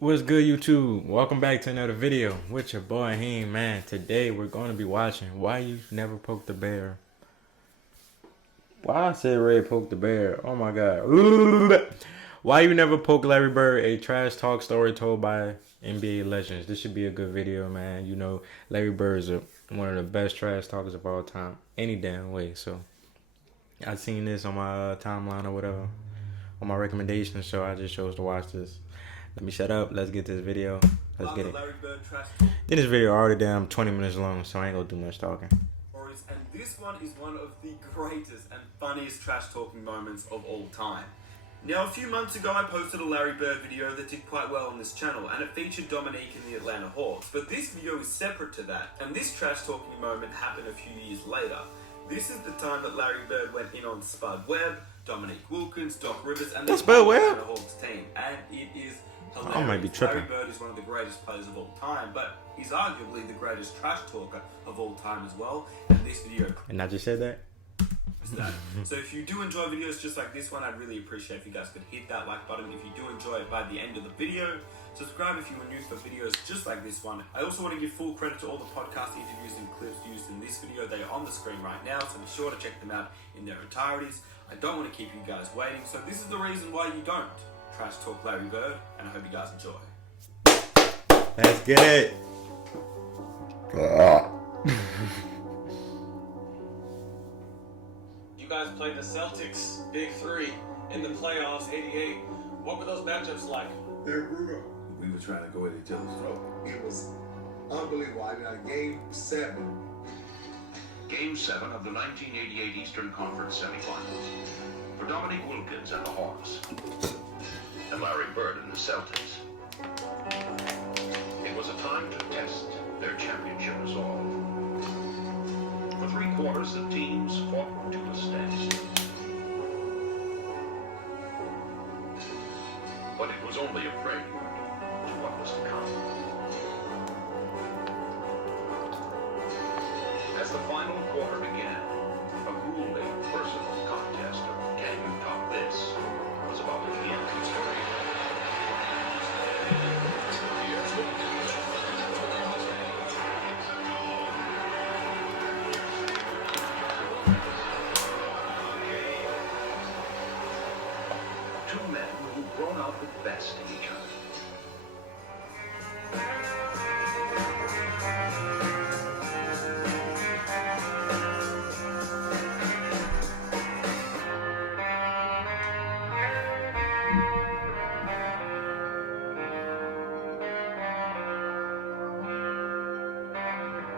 What's good, YouTube? Welcome back to another video with your boy Heem, man. Today we're going to be watching Why You Never Poke the Bear. Why I said Ray poke the bear? Oh my god. Why You Never Poke Larry Bird, a trash talk story told by NBA legends. This should be a good video, man. You know, Larry Bird is one of the best trash talkers of all time. Any damn way. So, I seen this on my timeline or whatever. On my recommendation, so I just chose to watch this. Let me shut up. Let's get this video. Let's get it. Larry Bird trash talk. This video already damn 20 minutes long, so I ain't gonna do much talking. And this one is one of the greatest and funniest trash talking moments of all time. Now, a few months ago, I posted a Larry Bird video that did quite well on this channel, and it featured Dominique and the Atlanta Hawks. But this video is separate to that, and this trash talking moment happened a few years later. This is the time that Larry Bird went in on Spud Webb, Dominique Wilkins, Doc Rivers, and the Atlanta Hawks team, and it is hilarious. I might be tripping. Larry Bird is one of the greatest players of all time, but he's arguably the greatest trash talker of all time as well. And this video. And I just said that. That. So if you do enjoy videos just like this one, I'd really appreciate if you guys could hit that like button. If you do enjoy it by the end of the video, subscribe if you are new for videos just like this one. I also want to give full credit to all the podcast interviews and clips used in this video. They are on the screen right now, so be sure to check them out in their entireties. I don't want to keep you guys waiting, so this is the reason why you don't trash talk Larry Bird, and I hope you guys enjoy. Let's get it. You guys played the Celtics, Big Three, in the playoffs, '88. What were those matchups like? They're brutal. We were trying to go at each other's throat. It was unbelievable. I mean, Game 7. Game 7 of the 1988 Eastern Conference semifinals. For Dominique Wilkins and the Hawks. And Larry Bird and the Celtics. It was a time to test their championship resolve. For 3 quarters, the teams fought to a standstill. But it was only a prelude to what was to come. As the final quarter began, a grueling personal contest of can you top this was about to begin. Two men who've grown out the best in each other.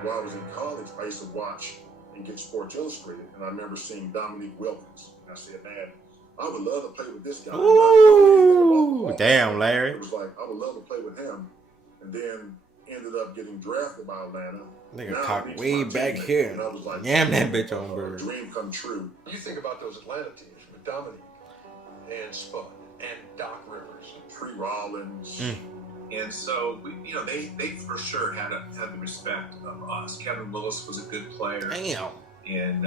While I was in college, I used to watch and get Sports Illustrated, and I remember seeing Dominique Wilkins. And I said, man, I would love to play with this guy. Ooh, damn, Larry. It was like, I would love to play with him. And then ended up getting drafted by Atlanta. Nigga cock way back here. And I was like, damn that bitch on Bird. Dream come true. You think about those Atlanta teams with Dominique and Spud and Doc Rivers. Tree Rollins. And so, they for sure had the respect of us. Kevin Willis was a good player. Damn. And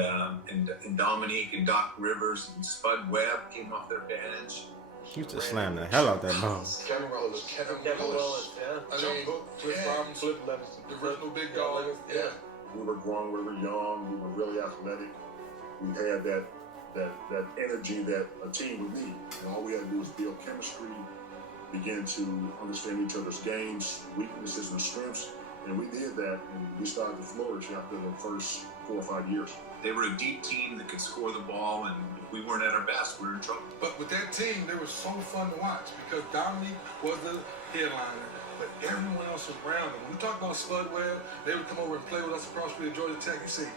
Dominique and Doc Rivers and Spud Webb came off their bench. He used to slam the hell out that ball. Kevin Willis, Kevin Willis. Yeah. I mean, Chris Robinson, Flip Levinson, the original big dog. Yeah. We were grown, we were young, we were really athletic. We had that energy that a team would need. And all we had to do was build chemistry, begin to understand each other's games, weaknesses and strengths. And we did that, and we started to flourish after the first 4 or 5 years. They were a deep team that could score the ball, and if we weren't at our best, we were in trouble. But with that team, they were so fun to watch because Dominique was the headliner, but everyone else was around him. When we talk about Spud Webb, they would come over and play with us across the Georgia Tech. You see,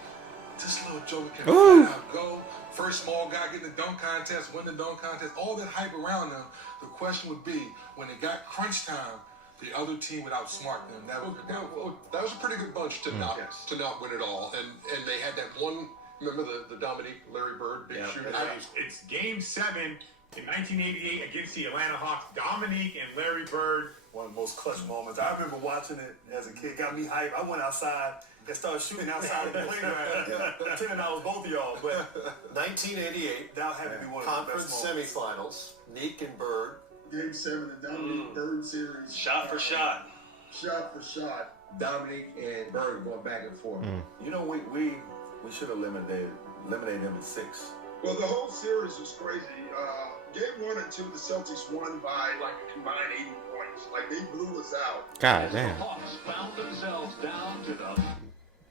this little joker can flat out go. First small guy getting the dunk contest, win the dunk contest, all that hype around them. The question would be, when it got crunch time, the other team would outsmart them. That was a pretty good bunch to not win it all. And they had that one. Remember the Dominique, Larry Bird, big shooter. It's Game 7 in 1988 against the Atlanta Hawks. Dominique and Larry Bird. One of the most clutch moments. I remember watching it as a kid. Got me hyped. I went outside and started shooting outside of the playground. Pretending I was both of y'all. But 1988, that had to be one of the conference best moments. semifinals. Neek and Bird. Game 7 and Dominique Bird series. Shot for shot. Shot for shot. Dominique and Bird going back and forth. You know, we should have eliminated them in 6. Well, the whole series was crazy. Game 1 and 2, the Celtics won by like a combined 80 points. Like they blew us out. God damn. The Hawks found themselves down to the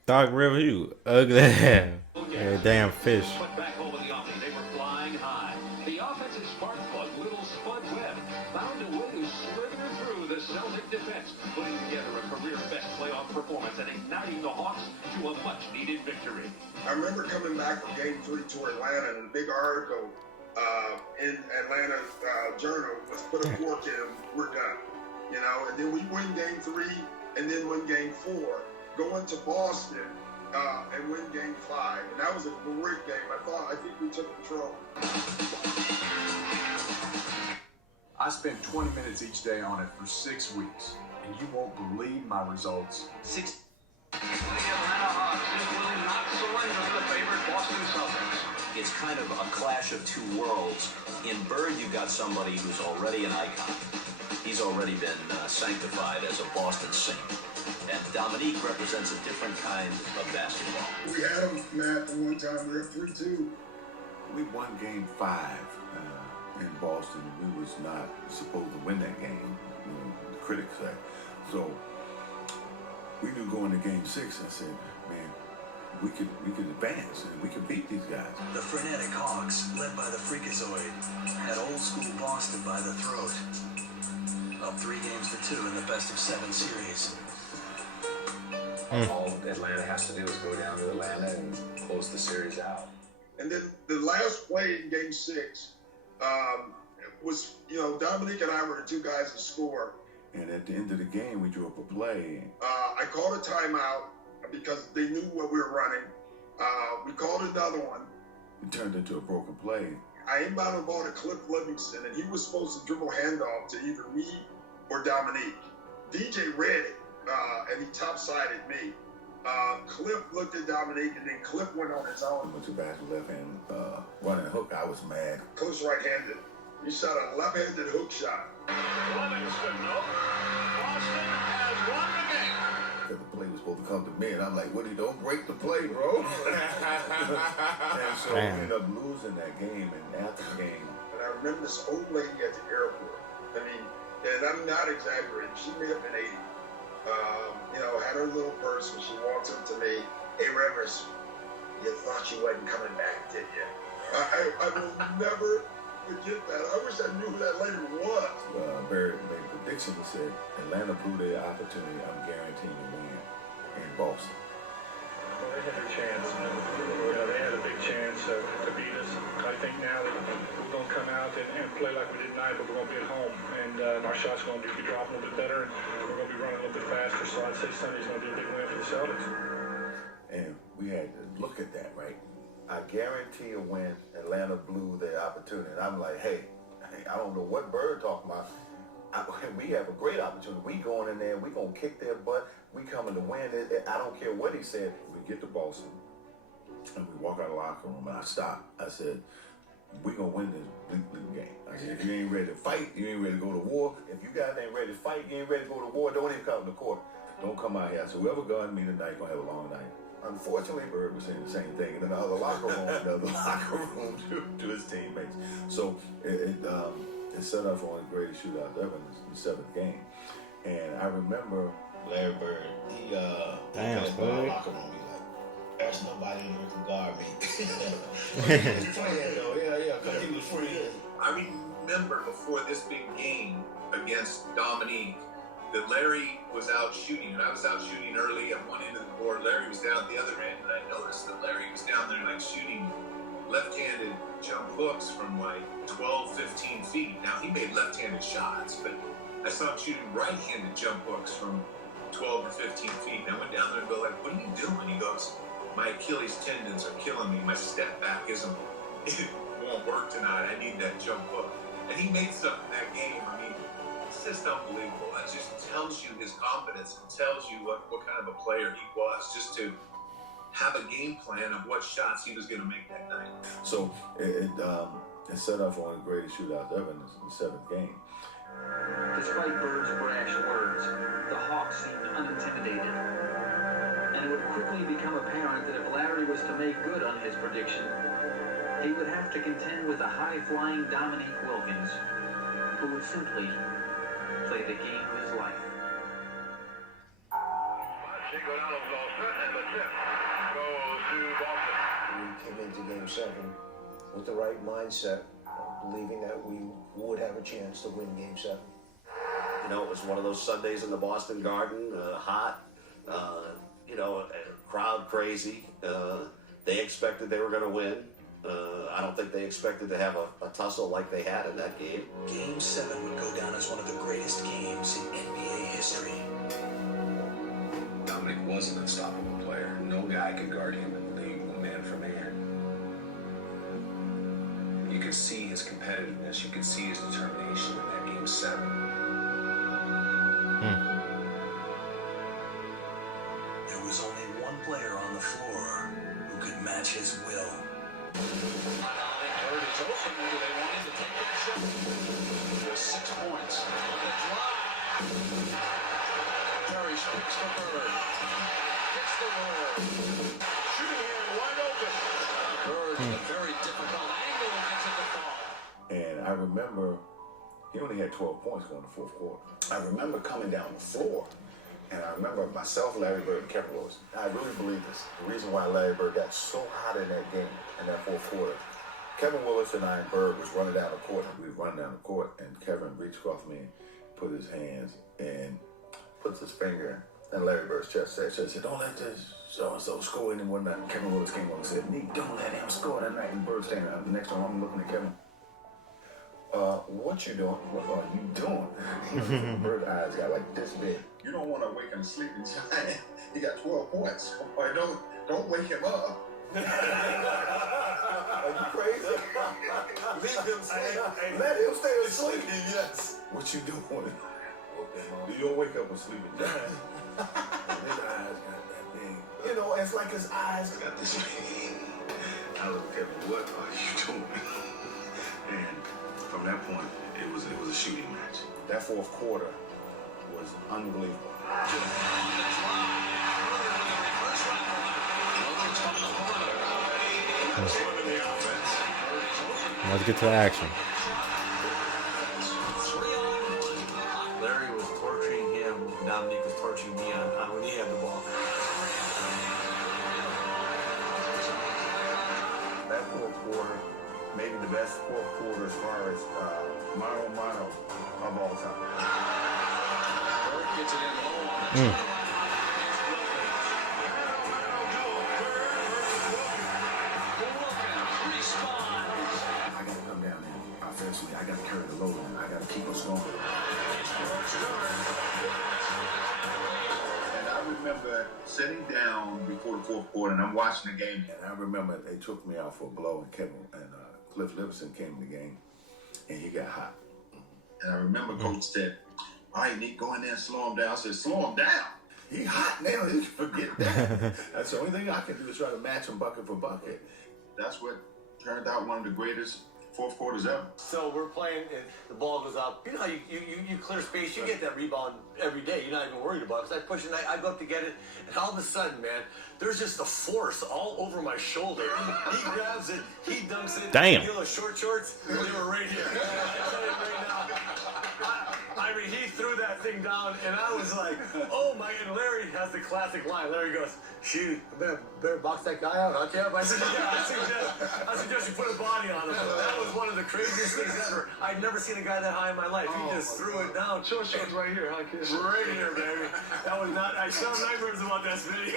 Dog River, you ugly ass. Yeah, damn fish. put back over the offense. They were flying high. The offensive spark plug, little Spud Webb, found a way to slither through the Celtic defense, putting together a career-best playoff performance and igniting the Hawks to a much-needed victory. I remember coming back from Game 3 to Atlanta, and a big article in Atlanta Journal was put a fork in them. We're done, you know. And then we win Game 3, and then win Game 4, go into Boston and win Game 5, and that was a great game. I think we took control. I spent 20 minutes each day on it for 6 weeks, and you won't believe my results. The Atlanta Hawks will not surrender to the favorite Boston Celtics. It's kind of a clash of two worlds. In Bird, you've got somebody who's already an icon. He's already been sanctified as a Boston Saint. And Dominique represents a different kind of basketball. We had them, Matt, at one time. We were 3-2. We won Game 5 in Boston. We was not supposed to win that game, the critics say. So we knew going to Game 6, I said, man, we could advance and we could beat these guys. The frenetic Hawks, led by the Freakazoid, had old school Boston by the throat. Up 3 games to 2 in the best-of-7 series. All Atlanta has to do is go down to Atlanta and close the series out. And then the last play in Game 6 was, you know, Dominique and I were the two guys to score. And at the end of the game, we drew up a play. I called a timeout because they knew what we were running. We called another one. It turned into a broken play. I inbounded the ball to Cliff Livingston, and he was supposed to dribble handoff to either me or Dominique. DJ read it, and he top-sided me. Cliff looked at Dominique, and then Cliff went on his own. Went to basket left hand, running hook. I was mad. Cliff's right-handed. He shot a left-handed hook shot. Livingston, no. Boston has won the game. Because the play was supposed to come to me, and I'm like, Woody, don't break the play, bro. And so we ended up losing that game, and after the game. And I remember this old lady at the airport. I mean, and I'm not exaggerating. She may have been 80. You know, had her little purse, and she walks up to me. Hey, Rivers, you thought you wasn't coming back, did you? I will never forget that. I wish I knew who that lady was. Barrett made a prediction. He said, Atlanta blew their opportunity. I'm guaranteeing to win in Boston. Well, they had their chance. You know, they had a big chance to beat us. I think now that we're going to come out and play like we did tonight, but we're going to be at home. And our shots are going to be dropping a little bit better. And we're going to be running a little bit faster. So I'd say Sunday's going to be a big win for the Celtics. And we had to look at that, right? I guarantee a win. Atlanta blew their opportunity. And I'm like, hey, I don't know what Bird talking about. We have a great opportunity. We going in there. We going to kick their butt. We coming to win. I don't care what he said. We get to Boston, and we walk out of the locker room, and I stopped. I said, we going to win this blue game. I said, if you ain't ready to fight, you ain't ready to go to war. If you guys ain't ready to fight, you ain't ready to go to war, don't even come to the court. Don't come out here. I said, whoever guarded me tonight going to have a long night. Unfortunately, Bird was saying the same thing in another locker room, to his teammates. So it set up on the greatest shootout ever in the 7th game. And I remember Larry Bird, he Damn, in the locker room, he like, there's nobody in there can guard me. Yeah, because he was free. I remember before this big game against Dominique that Larry was out shooting, and I was out shooting early at one end of the court. Larry was down at the other end, and I noticed that Larry was down there like shooting left-handed jump hooks from like 12, 15 feet. Now, he made left-handed shots, but I saw him shooting right-handed jump hooks from 12 or 15 feet. And I went down there and go like, what are you doing? He goes, my Achilles tendons are killing me. My step back it won't work tonight. I need that jump hook. And he made something that game. I mean, it's just unbelievable. It just tells you his confidence. It tells you what kind of a player he was, just to have a game plan of what shots he was going to make that night. So it set up on the greatest shootout ever in the 7th game. Despite Bird's brash words, the Hawks seemed unintimidated. And it would quickly become apparent that if Larry was to make good on his prediction, he would have to contend with a high-flying Dominique Wilkins, who would simply play the game of his life. We came into Game 7 with the right mindset, believing that we would have a chance to win Game 7. You know, it was one of those Sundays in the Boston Garden, hot, crowd crazy. They expected they were going to win. I don't think they expected to have a tussle like they had in that game. Game 7 would go down as one of the greatest games in NBA history. Dominique was an unstoppable player. No guy could guard him in the league, man for man. You could see his competitiveness. You could see his determination in that Game 7. There was only one player on the floor who could match his will. Bird is open. Do they want him to take that shot? There's 6 points. On the drive. Curry speaks for Bird. Gets the word. Shooting here wide open. Bird with a very difficult angle and gets it to fall. And I remember he only had 12 points going to the fourth quarter. I remember coming down the floor, and I remember myself, Larry Bird, and Kevin Willis. I really believe this. The reason why Larry Bird got so hot in that game, in that fourth quarter, Kevin Willis and I and Bird was running down the court, and we were running down the court, and Kevin reached across me and put his hands and puts his finger in Larry Bird's chest. Said, don't let this so-and-so score any one night. And Kevin Willis came over and said, Nick, don't let him score that night. And Bird standing up. The next time I'm looking at Kevin. What you doing? What are you doing? Bird's eyes got like this big. You don't want to wake him sleeping giant. He got 12 points. Boy, don't wake him up. Are you crazy? Leave him sleep. Let him stay asleep. Yes. What you doing? You don't wake up a sleeping giant. His eyes got that big. You know, it's like his eyes got this big. I looked at him, what are you doing? And from that point, it was a shooting match. That fourth quarter was unbelievable. Let's get to the action. Larry was torturing him. Dominique was torturing me on when he had the ball. That fourth quarter, maybe the best fourth quarter as far as mano of all time. Bird gets it in low on the I got to come down there offensively. I got to carry the load and I got to keep us going. And I remember sitting down before the fourth quarter, and I'm watching the game. And I remember they took me out for a blow, and Kevin and Cliff Livingston came in the game, and he got hot. And I remember Coach said, all right, Nick, go in there and slow him down. I said, slow him down? He hot now. He forget that. That's the only thing I can do is try to match him bucket for bucket. That's what turned out one of the greatest fourth quarters ever. So we're playing, and the ball goes out. You know how you clear space, you get that rebound every day. You're not even worried about it. So I push it, I go up to get it, and all of a sudden, man, there's just a force all over my shoulder. He grabs it, he dunks it. Damn. You know those short shorts? They were right here. I tell you right now. I mean, he threw that thing down, and I was like, oh my, and Larry has the classic line. Larry goes, shoot, better box that guy out, huh, Kev? I said, yeah, I suggest you put a body on him. That was one of the craziest things ever. I'd never seen a guy that high in my life. He just threw it down. Short shorts right here, huh, kid? Right here, baby. That was not, I still have nightmares about that video.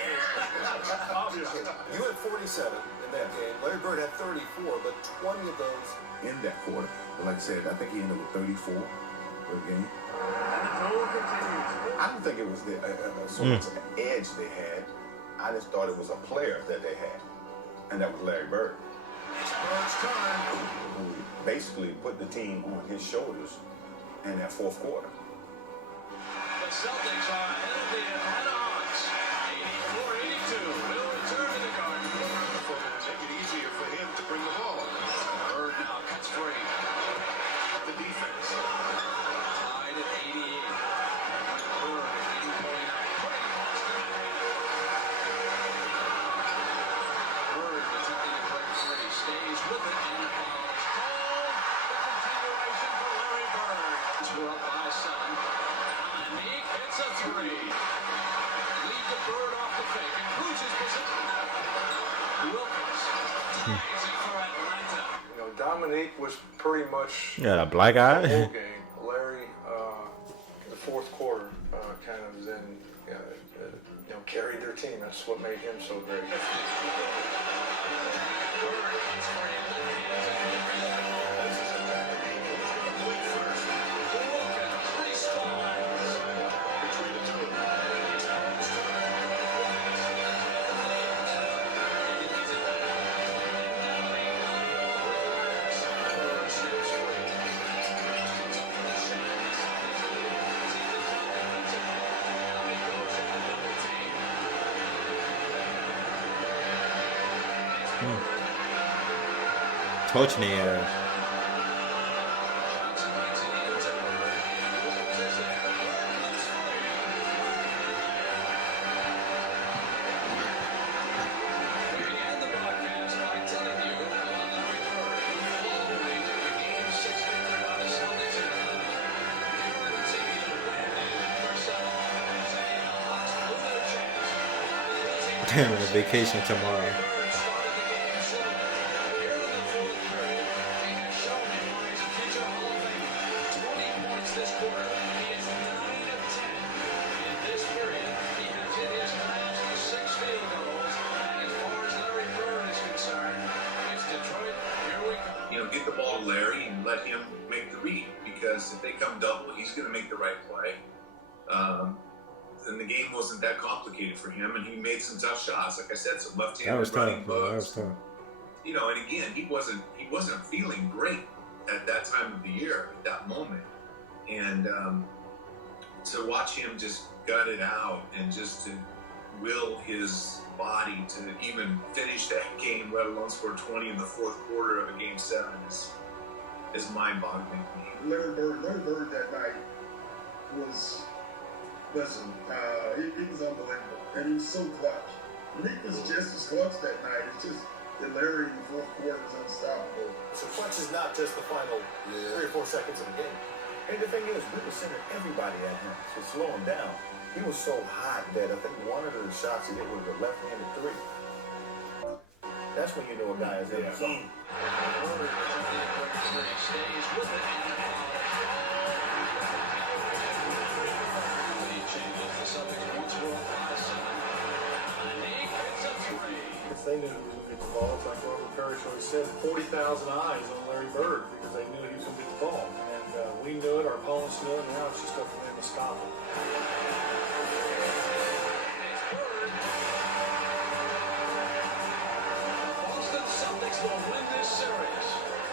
Obviously. You had 47 in that game. Larry Bird had 34, but 20 of those In that quarter, but like I said, I think he ended with 34 per game. I don't think it was so much an edge they had. I just thought it was a player that they had, and that was Larry Bird. It's Bird's time. Who basically put the team on his shoulders in that fourth quarter. The Celtics are ahead of the Atlanta Hawks. 84-82. Will return to the Garden. Make it easier for him to bring the ball. Bird now cuts free. The defense. three. Lead the Bird off the fake. Improves his position. Wilkins ties it for Atlanta. You know, Dominique was pretty much Yeah, that black eye. the whole game. Larry, the fourth quarter, kind of then, carried their team. That's what made him so great. Coaching the ass. Damn, a vacation tomorrow. Get the ball to Larry and let him make the read, because if they come double, he's going to make the right play. And the game wasn't that complicated for him, and he made some tough shots. Like I said, some left-handed That was running tough. That bugs. was tough. And again, he wasn't feeling great at that time of the year, at that moment. And to watch him just gut it out and just to will his body to even finish that game, let alone score 20 in the fourth quarter of a Game 7 is mind-boggling. Larry Bird that night was, he was unbelievable, and he was so clutch. Nick was just as clutch that night. It's just that Larry in the fourth quarter was unstoppable. So clutch is not just the final 3 or 4 seconds of the game. And the thing is, we were sending everybody at him to slow him down. He was so hot that I think one of the shots he hit was a left-handed three. That's when you know a guy is in the zone. If they knew he was going to get the ball, it's like Robert Parrish always said, 40,000 eyes on Larry Bird because they knew he was going to get the ball. And we knew it, our opponents knew it, and now it's just up to them to stop it.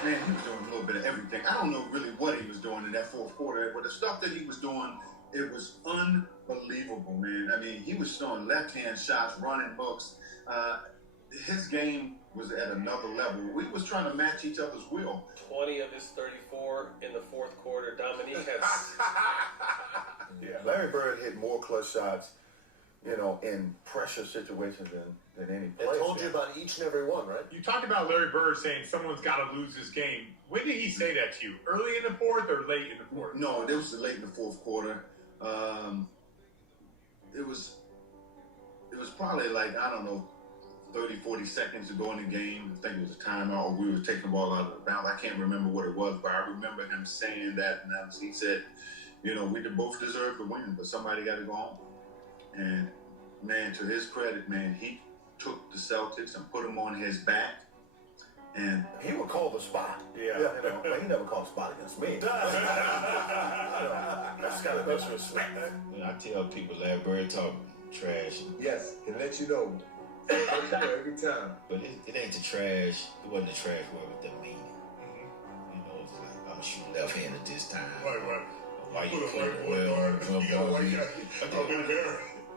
Man, he was doing a little bit of everything. I don't know really what he was doing in that fourth quarter, but the stuff that he was doing, it was unbelievable, man. I mean, he was throwing left-hand shots, running hooks. His game was at another level. We was trying to match each other's will. 20 of his 34 in the fourth quarter. Dominique has... Larry Bird hit more clutch shots, in pressure situations than any player. I told you about each and every one, right? You talked about Larry Bird saying someone's got to lose this game. When did he say that to you? Early in the fourth or late in the fourth? No, it was late in the fourth quarter. It was probably 30, 40 seconds to go in the game. I think it was a timeout, or we were taking the ball out of the bounds. I can't remember what it was, but I remember him saying that. And he said, we both deserve to win, but somebody got to go home. And, man, to his credit, man, he took the Celtics and put them on his back. And he would call the spot. But he never called a spot against me. That's got to be respect. I tell people Larry Bird talk trash. Yes, and let you know. Every time. But it ain't the trash. It wasn't the trash word with the meaning. It's like, I'm shooting left-handed this time. Right. Why you put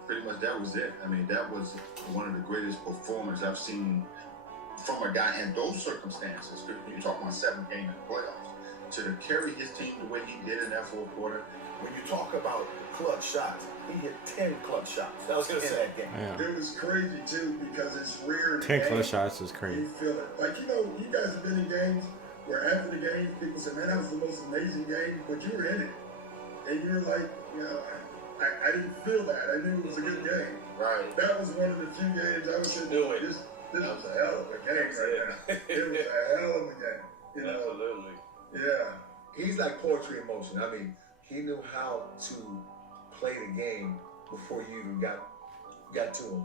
Pretty much that was it. I mean, that was one of the greatest performances I've seen from a guy in those circumstances. You talk about 7 games in the playoffs. To carry his team the way he did in that fourth quarter. When you talk about clutch shots, he hit 10 clutch shots. I was going to say that game. Yeah. It was crazy too because it's rare. 10 clutch shots is crazy. You feel it. You guys have been in games where after the game, people say, man, that was the most amazing game, but you were in it. And you're like, I didn't feel that. I knew it was a good game. Right. That was one of the few games I was saying, this was a hell of a game right now. It was a hell of a game. You know? Absolutely. Yeah. He's like poetry in motion. I mean, he knew how to play the game before you even got to him.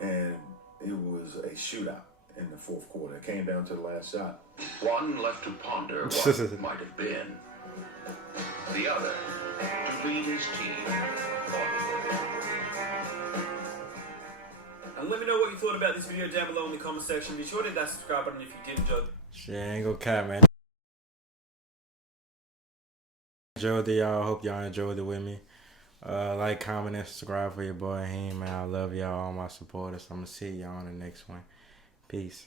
And it was a shootout in the fourth quarter. It came down to the last shot. One left to ponder what might have been. The other to lead his team onward. And let me know what you thought about this video down below in the comment section. Be sure to hit that subscribe button if you did enjoy. Shit, ain't gonna cap, man. Enjoyed it, y'all. Hope y'all enjoyed it with me. Like, comment, and subscribe for your boy Haim, man. I love y'all, all my supporters. I'm gonna see y'all on the next one. Peace.